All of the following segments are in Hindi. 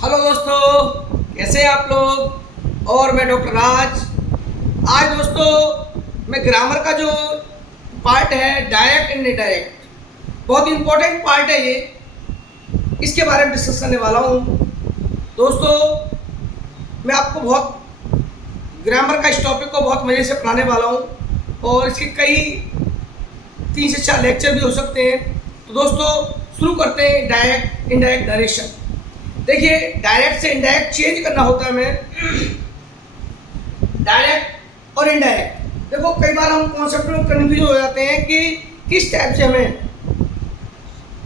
हेलो दोस्तों, कैसे हैं आप लोग। और मैं डॉक्टर राज। आज दोस्तों मैं ग्रामर का जो पार्ट है डायरेक्ट एंड इनडायरेक्ट, बहुत इंपॉर्टेंट पार्ट है ये, इसके बारे में डिस्कस करने वाला हूँ। दोस्तों मैं आपको बहुत ग्रामर का इस टॉपिक को बहुत मज़े से पढ़ाने वाला हूँ और इसके कई 3 से 4 लेक्चर भी हो सकते हैं। तो दोस्तों शुरू करते हैं डायरेक्ट इनडायरेक्ट नरेशन। देखिए, डायरेक्ट से इनडायरेक्ट चेंज करना होता है हमें, डायरेक्ट और इनडायरेक्ट। देखो कई बार हम कॉन्सेप्ट में कन्फ्यूज हो जाते हैं कि किस टाइप से हमें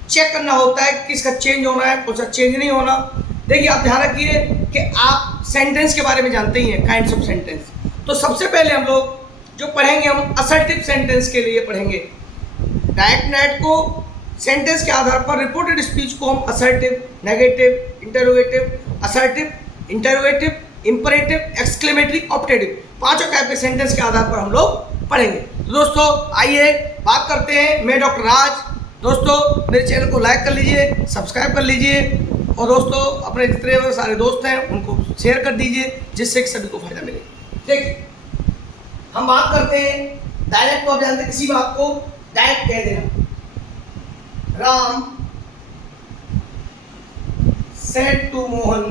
चेक करना होता है, किसका चेंज होना है, कौन सा चेंज नहीं होना। देखिए आप ध्यान रखिए कि आप सेंटेंस के बारे में जानते ही हैं, काइंड्स ऑफ सेंटेंस। तो सबसे पहले हम लोग जो पढ़ेंगे, हम असर्टिव सेंटेंस के लिए पढ़ेंगे। डायरेक्ट इनडायरेक्ट को सेंटेंस के आधार पर रिपोर्टेड स्पीच को हम assertive, negative, interrogative, assertive, interrogative, imperative, exclamatory, optative, 5 type के सेंटेंस के आधार पर हम लोग पढ़ेंगे। तो दोस्तों आइए बात करते हैं। मैं डॉक्टर राज। दोस्तों मेरे चैनल को लाइक कर लीजिए, सब्सक्राइब कर लीजिए और दोस्तों अपने जितने सारे दोस्त हैं उनको शेयर कर दीजिए, जिससे कि सभी को फायदा मिले। देखिए हम बात करते हैं डायरेक्ट को। आप जानते हैं किसी बात को डायरेक्ट कह देना। Ram said to Mohan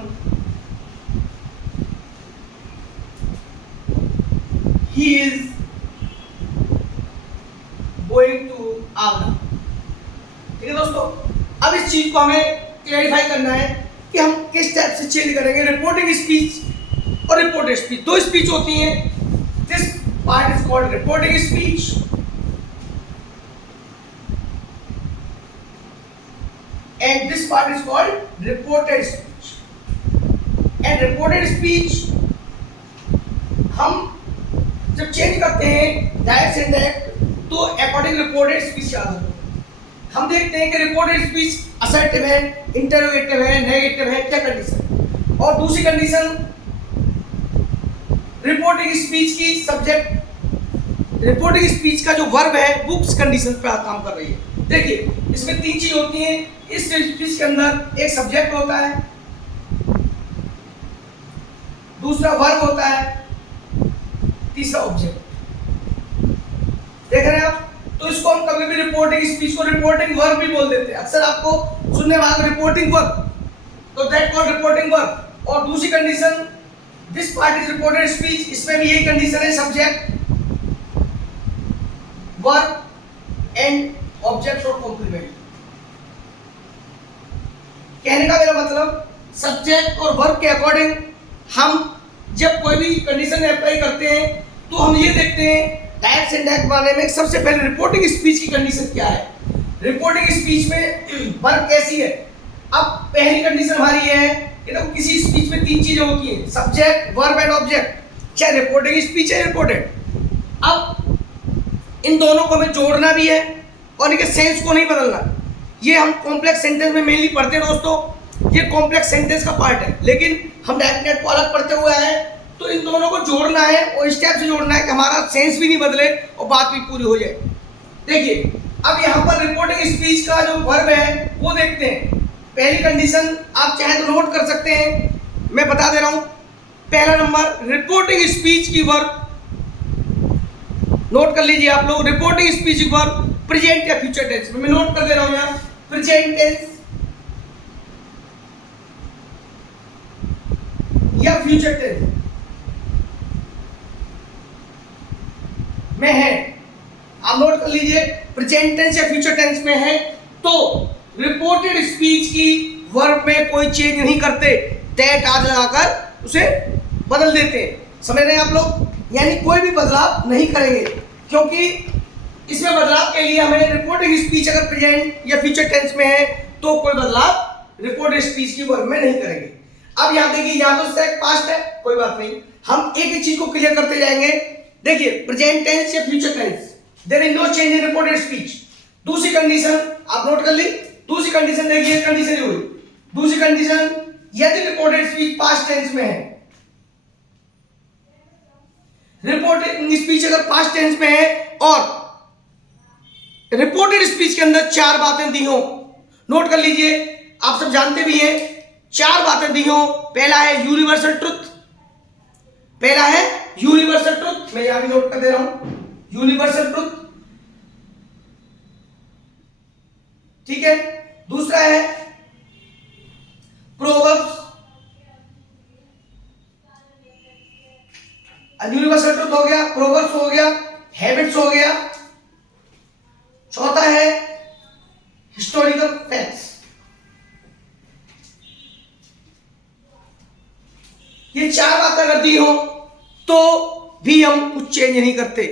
he is going to Agra। ठीक है दोस्तों, अब इस चीज को हमें क्लैरिफाई करना है कि हम किस टाइप से चेंज करेंगे। रिपोर्टिंग स्पीच और रिपोर्टेड स्पीच, 2 स्पीच होती हैं। This part is called reporting speech and this part is called reported speech। and reported speech हम जब चेंज करते हैं डायरेक्ट से इनडायरेक्ट, तो अकॉर्डिंग रिपोर्टेड स्पीच याद रखो। हम देखते हैं कि रिपोर्टेड स्पीच असर्टिव है, इंटरोगेटिव है, नेगेटिव है, क्या कंडीशन। और दूसरी कंडीशन रिपोर्टिंग स्पीच की सब्जेक्ट, रिपोर्टिंग स्पीच का जो वर्ब है वो किस कंडीशन पर काम कर रही है। देखिए इसमें 3 चीज होती हैं। इस स्पीच के अंदर एक सब्जेक्ट होता है, दूसरा वर्ब होता है, तीसरा ऑब्जेक्ट। देख रहे हैं आप। तो इसको हम कभी भी रिपोर्टिंग स्पीच को रिपोर्टिंग वर्ब भी बोल देते हैं। अक्सर आपको सुनने में आता है रिपोर्टिंग वर्ब, तो दैट कॉल्ड रिपोर्टिंग वर्ब। और दूसरी condition this part is reported speech, इसमें भी यही कंडीशन है, सब्जेक्ट, वर्ब एंड ऑब्जेक्ट और कॉम्प्लीमेंट। कहने का मेरा मतलब सब्जेक्ट और वर्ब के अकॉर्डिंग हम जब कोई भी कंडीशन अप्लाई करते हैं तो हम ये देखते हैं डायरेक्ट से इनडायरेक्ट बनाने में सबसे पहले रिपोर्टिंग स्पीच की कंडीशन क्या है। रिपोर्टिंग स्पीच में वर्ब कैसी है। अब पहली कंडीशन हमारी ये है कि देखो किसी स्पीच में 3 चीजें होती हैं, सब्जेक्ट, वर्ब एंड ऑब्जेक्ट, चाहे रिपोर्टिंग स्पीच है रिपोर्टेड। अब इन दोनों को हमें जोड़ना भी है और इनके सेंस को नहीं बदलना। ये हम कॉम्प्लेक्स सेंटेंस में मेनली पढ़ते हैं दोस्तों, ये कॉम्प्लेक्स सेंटेंस का पार्ट है। लेकिन हम डायरेक्ट नेट को अलग पढ़ते हुए आए, तो इन दोनों को जोड़ना है और इस टाइप से जोड़ना है कि हमारा सेंस भी नहीं बदले और बात भी पूरी हो जाए। देखिए अब यहाँ पर रिपोर्टिंग स्पीच का जो वर्ब है वो देखते हैं। पहली कंडीशन आप चाहे तो नोट कर सकते हैं, मैं बता दे रहा हूँ। पहला नंबर रिपोर्टिंग स्पीच की वर्ब नोट कर लीजिए आप लोग। रिपोर्टिंग स्पीच की वर्ब प्रेजेंट या फ्यूचर टेंस में, मैं नोट कर दे रहा हूं यहाँ। प्रेजेंट टेंस या फ्यूचर टेंस में है, आप नोट कर लीजिए। प्रेजेंट टेंस या फ्यूचर टेंस में है तो रिपोर्टेड स्पीच की वर्ब में कोई चेंज नहीं करते, दैट आज लगाकर उसे बदल देते हैं। समझ रहे हैं आप लोग। यानी कोई भी बदलाव नहीं करेंगे, क्योंकि इसमें बदलाव के लिए हमें रिपोर्टिंग स्पीच अगर प्रेजेंट या फ्यूचर टेंस में है तो कोई बदलाव रिपोर्टेड स्पीच की वर्ब में नहीं करेंगे। अब यहाँ देखिए, या तो सेक पास्ट है, कोई बात नहीं, हम एक ही चीज को क्लियर करते जाएंगे। देखिए प्रेजेंट टेंस या future tense, there is no change in reported speech. दूसरी कंडीशन आप नोट कर ली। दूसरी कंडीशन देखिए, कंडीशन ये हुई। दूसरी कंडीशन यदि रिपोर्टेड स्पीच पास्ट टेंस में है, रिपोर्टेड स्पीच अगर पास्ट टेंस में है और रिपोर्टेड स्पीच के अंदर 4 बातें दी हो, नोट कर लीजिए। आप सब जानते भी हैं चार बातें दी हो। पहला है यूनिवर्सल ट्रुथ, पहला है यूनिवर्सल ट्रुथ, मैं यहां भी नोट कर दे रहा हूं, यूनिवर्सल ट्रुथ, ठीक है। दूसरा है प्रोवर्ब्स, यूनिवर्सल ट्रुथ हो गया, प्रोवर्ब्स हो गया, हैबिट्स हो गया। चौथा है हिस्टोरिकल फैक्ट्स। ये चार बातें अगर दी हो तो भी हम कुछ चेंज नहीं करते,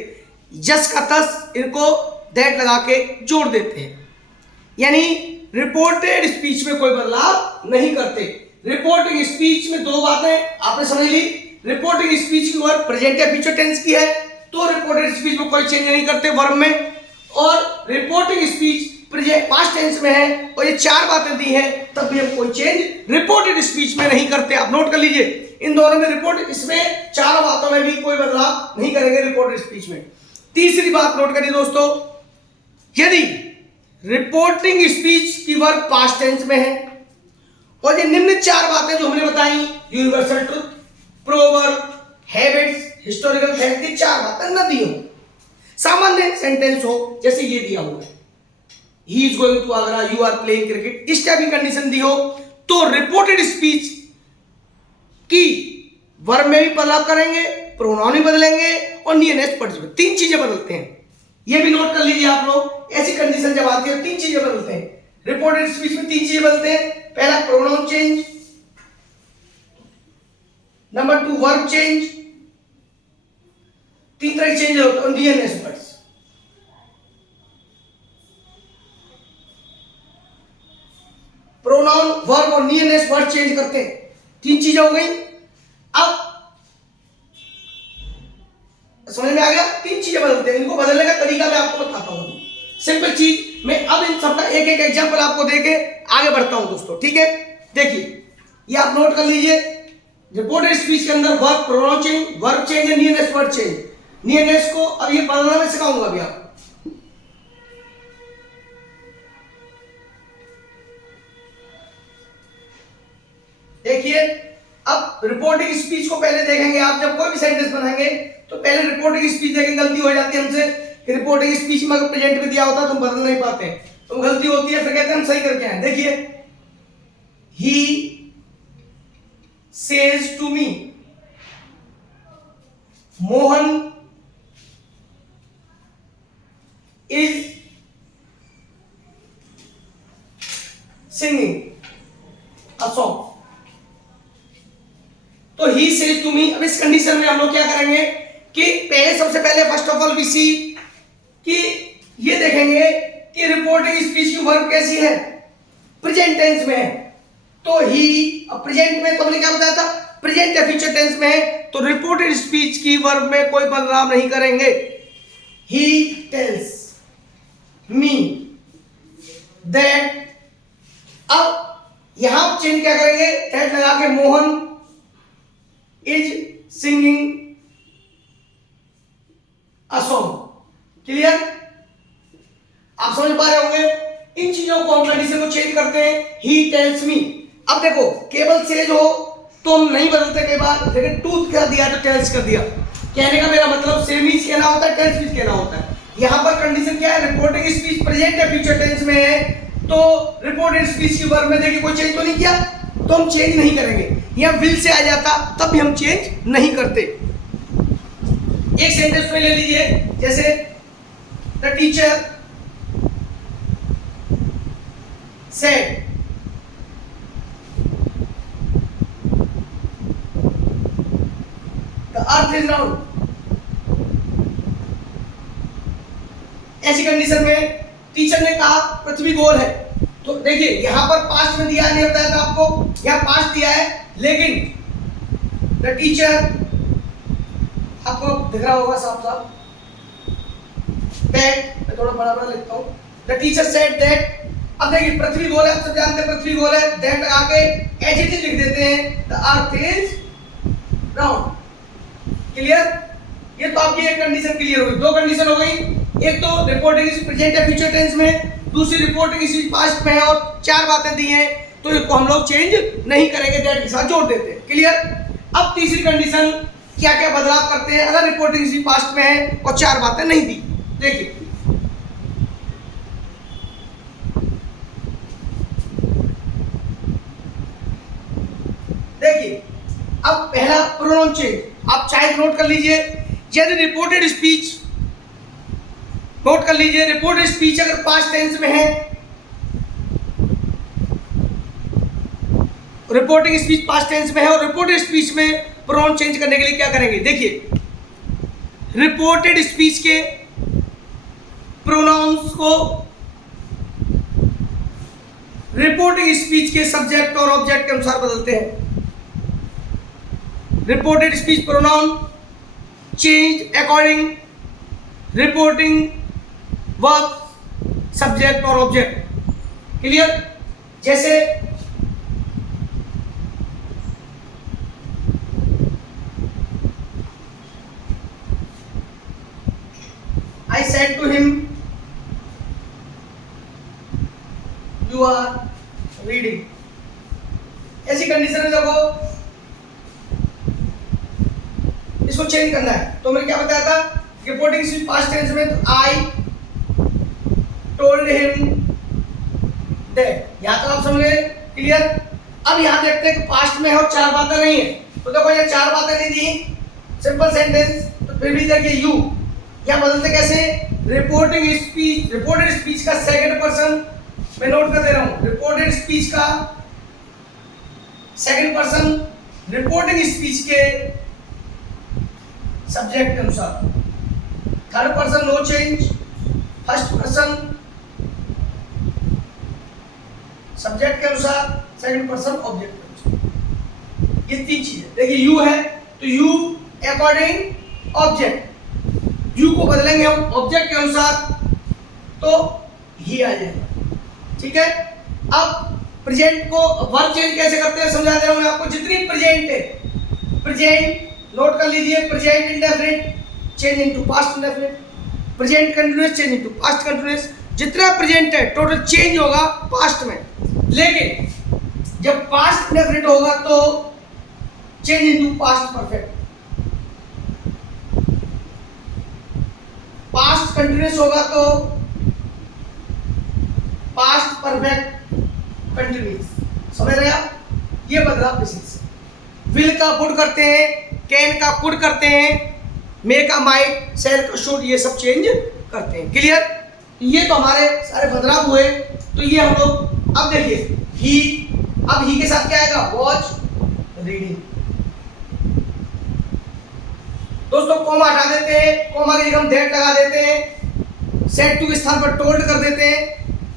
जस का तस इनको दैट लगा के जोड़ देते हैं, यानी रिपोर्टेड स्पीच में कोई बदलाव नहीं करते। रिपोर्टिंग स्पीच में दो बातें आपने समझ ली, रिपोर्टिंग स्पीच की वर्ब प्रेजेंट या फ्यूचर टेंस की है, तो रिपोर्टेड स्पीच में कोई चेंज नहीं करते वर्ब में, और रिपोर्टिंग स्पीच पास्ट टेंस में है और ये चार बातें दी हैं तब भी हम कोई चेंज रिपोर्टेड स्पीच में नहीं करते। आप नोट कर लीजिए, इन दोनों में रिपोर्ट, इसमें चार बातों में भी कोई बदलाव नहीं करेंगे रिपोर्टेड स्पीच में। तीसरी बात नोट करिए दोस्तों, यदि रिपोर्टिंग स्पीच की वर्ब पास्ट टेंस में है और ये निम्न चार बातें जो हमने बताई, universal truth, proverb, habits, historical fact, की चार बातें न दी हो, सामान्य सेंटेंस हो जैसे ये दिया हुआ है, he is going to Agra, you are playing cricket, इस टाइप की कंडीशन दी हो, तो रिपोर्टेड स्पीच की वर्ब में भी बदलाव करेंगे, प्रोनाउन भी बदलेंगे और नियरेस्ट पार्टिसिपल, तीन चीजें बदलते हैं। ये भी नोट कर लीजिए आप लोग, ऐसी कंडीशन जब आती है तीन चीजें बदलते हैं, रिपोर्टेड स्पीच में तीन चीजें बदलते हैं। पहला pronoun change, number 2 verb change, तीन तरह चेंज होता है नियरेस्ट वर्ड्स। प्रोनाउन, वर्ब और नियरेस्ट वर्ड चेंज करते हैं, तीन चीजें हो गई। अब समझ में आ गया, तीन चीजें बदलते हैं, इनको बदलने का तरीका मैं आपको बताता हूं, सिंपल चीज। मैं अब इन सबका एक एक एग्जांपल आपको देके आगे बढ़ता हूं दोस्तों, ठीक है। देखिए ये आप नोट कर लीजिए, रिपोर्टेड स्पीच के अंदर verb, pronoun change, verb change है, नियरेस्ट वर्ड चेंज। नियरेस्ट को अब ये बदलना मैं सिखाऊंगा अभी आपको। देखिए अब रिपोर्टिंग स्पीच को पहले देखेंगे आप, जब कोई भी सेंटेंस बनाएंगे तो पहले रिपोर्टिंग स्पीच देखेंगे। गलती हो जाती है हमसे कि रिपोर्टिंग स्पीच में अगर प्रेजेंट में दिया होता तो हम बदल नहीं पाते, तो गलती होती है, फिर कहते हैं हम सही करके आए। देखिए he says to me, Mohan is singing a song. तो ही सेज टू मी, अब इस कंडीशन में हम लोग क्या करेंगे कि पहले सबसे पहले फर्स्ट ऑफ ऑल वी सी कि ये देखेंगे कि रिपोर्टिंग स्पीच की वर्ब कैसी है, प्रेजेंट टेंस में है। तो ही, अब प्रेजेंट में तो हमने क्या बताया था, प्रेजेंट या फ्यूचर टेंस में है, तो रिपोर्टेड स्पीच की वर्ब में कोई बदलाव नहीं करेंगे। ही टेल्स मी दैट, अब यहां चेंज क्या करेंगे, दैट लगा के Mohan is singing a song. Clear, आप समझ पा रहे होंगे। इन चीजों को हम कंडीशन को चेंज करते हैं, ही टेल्स मी। अब देखो केवल सेज हो तो हम नहीं बदलते कई बार, लेकिन टूथ कर दिया तो टेल्स कर दिया। कहने का मेरा मतलब सेम ही कहना होता है, टेल्स भी कहना होता है। यहां पर कंडीशन क्या है, रिपोर्टिंग स्पीच प्रेजेंट या फ्यूचर टेंस में है, तो रिपोर्टेड स्पीच की वर्ब में देखिए कोई चेंज तो नहीं किया, तो हम चेंज नहीं करेंगे। यहां विल से आ जाता तब भी हम चेंज नहीं करते। एक सेंटेंस में ले लीजिए, जैसे the teacher said the earth is round. ऐसी कंडीशन में टीचर ने कहा पृथ्वी गोल है, तो देखिए यहां पर पास्ट में दिया नहीं बताया था आपको, यहां पास्ट दिया है, लेकिन द टीचर, आपको दिख रहा होगा साफ साफ, दैट, मैं थोड़ा बड़ा बड़ा लिखता हूं, द टीचर सेड दैट। अब देखिए पृथ्वी गोल है, आप सब जानते हैं पृथ्वी गोल है, दैट आके एज इट इज लिख देते हैं, the earth is round. Clear, ये तो आपकी एक कंडीशन क्लियर हो गई। दो कंडीशन हो गई, एक तो रिपोर्टिंग प्रेजेंट या फ्यूचर टेंस में, दूसरी रिपोर्टिंग पास्ट में है, और चार बातें दी हैं तो इसको हम लोग चेंज नहीं करेंगे, दैट के साथ जोड़ देते हैं। क्लियर। अब तीसरी कंडीशन क्या क्या बदलाव करते हैं अगर रिपोर्टिंग स्पीच पास्ट में है और 4 बातें नहीं दी। देखिए अब पहला प्रोनाउन चेंज, आप चाहे नोट कर लीजिए। यदि रिपोर्टेड स्पीच, नोट कर लीजिए, रिपोर्टेड स्पीच अगर पास्ट टेंस में है, रिपोर्टिंग स्पीच पास्ट टेंस में है और रिपोर्टेड स्पीच में प्रोनाउन चेंज करने के लिए क्या करेंगे। देखिए रिपोर्टेड स्पीच के प्रोनाउंस को रिपोर्टिंग स्पीच के सब्जेक्ट और ऑब्जेक्ट के अनुसार बदलते हैं। Reported speech pronoun change according reporting verb subject और ऑब्जेक्ट। क्लियर। जैसे I said to him, you are reading। ऐसी कंडीशन में देखो इसको चेंज करना है, तो मैंने क्या बताया था, रिपोर्टिंग स्पीच पास्ट टेंस में तो I told him that, यहाँ तो आप समझे। क्लियर। अब यहाँ देखते हैं कि पास्ट में है और 4 बातें नहीं है, तो देखो ये 4 बातें नहीं दी, सिंपल सेंटेंस, तो फिर भी देखिए यू क्या बदलते कैसे। रिपोर्टिंग स्पीच, रिपोर्टेड स्पीच का सेकंड पर्सन मैं नोट कर दे रहा हूं, रिपोर्टेड स्पीच का सेकंड पर्सन रिपोर्टिंग स्पीच के सब्जेक्ट के अनुसार, third person no change, first person subject के अनुसार, सेकंड पर्सन ऑब्जेक्ट के अनुसार। ये 3 चीजें। देखिए यू है तो यू अकॉर्डिंग ऑब्जेक्ट, यू को बदलेंगे हम ऑब्जेक्ट के अनुसार तो ही आ जाएगा। ठीक है। अब प्रेजेंट को वर्ब चेंज कैसे करते हैं समझा दे रहा हूं मैं आपको। जितनी प्रेजेंट है, प्रेजेंट नोट कर लीजिए, present indefinite change into past indefinite, present continuous change into past continuous. जितना प्रेजेंट है टोटल चेंज होगा पास्ट में, लेकिन जब पास्ट इंडेफिनिट होगा तो change into past perfect. Past continuous होगा तो पास्ट परफेक्ट कंटीन्यूअस। समझ रहे आप। ये बदलाव बेसिक्स। विल का पुट करते हैं, कैन का पुट करते हैं, मे का माइट, शेल का शुड, ये सब चेंज करते हैं। क्लियर। ये तो हमारे सारे बदलाव हुए। तो ये हम लोग अब देखिए ही, अब ही के साथ क्या आएगा, वॉच रीडिंग। दोस्तों कॉमा हटा देते हैं, कॉमा के जगह हम दैट लगा देते हैं, सेट टू के स्थान पर टोल्ड कर देते हैं।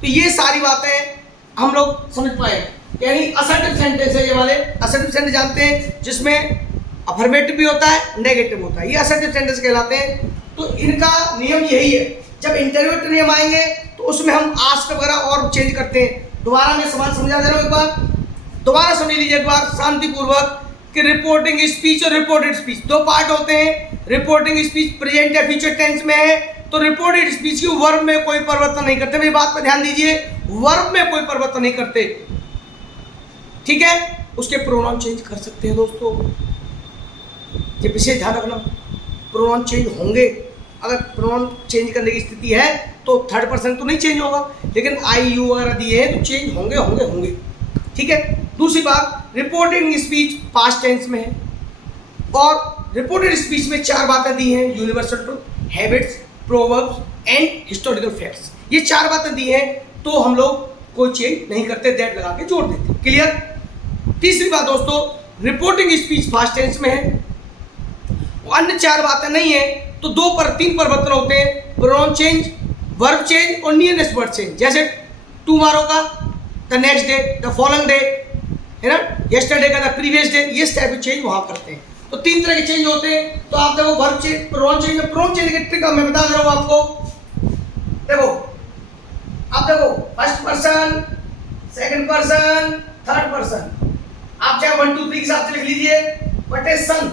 तो ये सारी बातें हम लोग समझ पाए। यानी असर्टिव सेंटेंस है ये वाले। असर्टिव सेंटेंस जानते हैं जिसमें अफर्मेटिव भी होता है, नेगेटिव होता है, ये असर्टिव सेंटेंस कहलाते हैं। तो इनका नियम यही है, जब इंटरव्यू नियम आएंगे तो उसमें हम आस्क वगैरह और चेंज करते हैं। दोबारा मैं सवाल समझा दे रहा हूँ, एक बार दोबारा समझ लीजिए एक बार शांतिपूर्वक कि रिपोर्टिंग स्पीच और रिपोर्टेड स्पीच 2 पार्ट होते हैं। रिपोर्टिंग स्पीच प्रेजेंट या फ्यूचर टेंस में है, तो रिपोर्टेड स्पीच की वर्ब में कोई परिवर्तन नहीं करते। मेरी बात पर ध्यान दीजिए, वर्ब में कोई परिवर्तन नहीं करते। ठीक है। उसके प्रोनाउन चेंज कर सकते हैं दोस्तों, ये विशेष ध्यान रखना। प्रोनाउन चेंज होंगे, अगर प्रोनाउन चेंज करने की स्थिति है तो थर्ड पर्सन तो नहीं चेंज होगा, लेकिन आई यू वगैरह दिए हैं तो चेंज होंगे होंगे होंगे। ठीक है। दूसरी बात, रिपोर्टिंग स्पीच पास्ट टेंस में है और रिपोर्टेड स्पीच में 4 बातें दी हैं, universal truth, habits, proverbs and historical facts. ये 4 बातें दी हैं तो हम लोग कोई चेंज नहीं करते, दैट लगा के जोड़ देते। क्लियर। तीसरी बात दोस्तों, रिपोर्टिंग स्पीच पास्ट टेंस में है, अन्य 4 बातें नहीं है तो 3 परिवर्तन होते हैं, प्रोनाउन चेंज, वर्ब चेंज और नियरेस्ट वर्ड चेंज। जैसे टुमारो का the next day, the following day, है ना, यस्टरडे का द प्रीवियस डे, ये टाइप के चेंज वहां करते हैं। तो 3 तरह के चेंज होते हैं। तो आप देखो वर्ब चेंज, प्रोनाउन चेंज में प्रोनाउन चेंज की ट्रिक मैं बता दे रहा हूं आपको। देखो आप देखो first person, second person, third person, आप चाहे 1 2 3 के हिसाब से लिख लीजिए। But a son,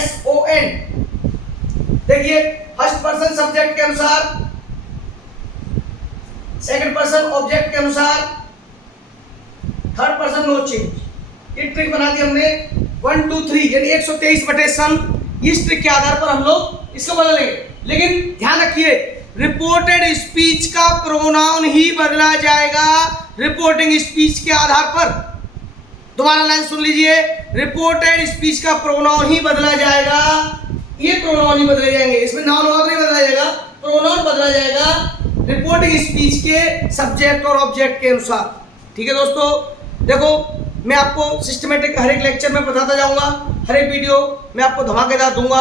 SON। देखिए फर्स्ट पर्सन सब्जेक्ट के अनुसार, सेकंड पर्सन ऑब्जेक्ट के अनुसार, आंसर नो चेंज। ये ट्रिक बना दी हमने 1 2 3 यानी 123/सन। इस ट्रिक के आधार पर हम लोग इसको बदलेंगे, लेकिन ध्यान रखिए रिपोर्टेड स्पीच का प्रोनाउन ही बदला जाएगा रिपोर्टिंग स्पीच के आधार पर। दोबारा लाइन सुन लीजिए, रिपोर्टेड स्पीच का प्रोनाउन ही बदला जाएगा, ये प्रोनाउन ही बदले जाएंगे, इसमें नाउन वर्ब नहीं बदला जाएगा, प्रोनाउन बदला जाएगा रिपोर्टिंग स्पीच के सब्जेक्ट और ऑब्जेक्ट के अनुसार। ठीक है दोस्तों, देखो मैं आपको सिस्टमेटिक हर एक लेक्चर में बताता जाऊंगा, हर एक वीडियो मैं आपको धमाकेदार दूंगा।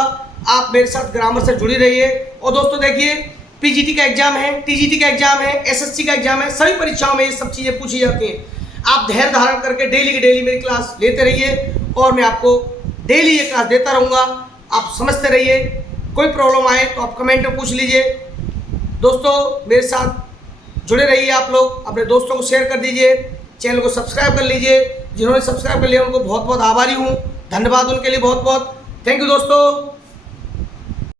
आप मेरे साथ ग्रामर से जुड़ी रहिए। और दोस्तों देखिए, पीजीटी का एग्जाम है, टीजीटी का एग्जाम है, एसएससी का एग्जाम है, सभी परीक्षाओं में ये सब चीज़ें पूछी जाती हैं। आप धैर्य धारण करके डेली की डेली मेरी क्लास लेते रहिए और मैं आपको डेली ये क्लास देता रहूँगा। आप समझते रहिए, कोई प्रॉब्लम आए तो आप कमेंट में पूछ लीजिए। दोस्तों मेरे साथ जुड़े रहिए, आप लोग अपने दोस्तों को शेयर कर दीजिए, चैनल को सब्सक्राइब कर लीजिए। जिन्होंने सब्सक्राइब कर लिया उनको बहुत बहुत आभारी हूँ, धन्यवाद उनके लिए बहुत बहुत। थैंक यू दोस्तों।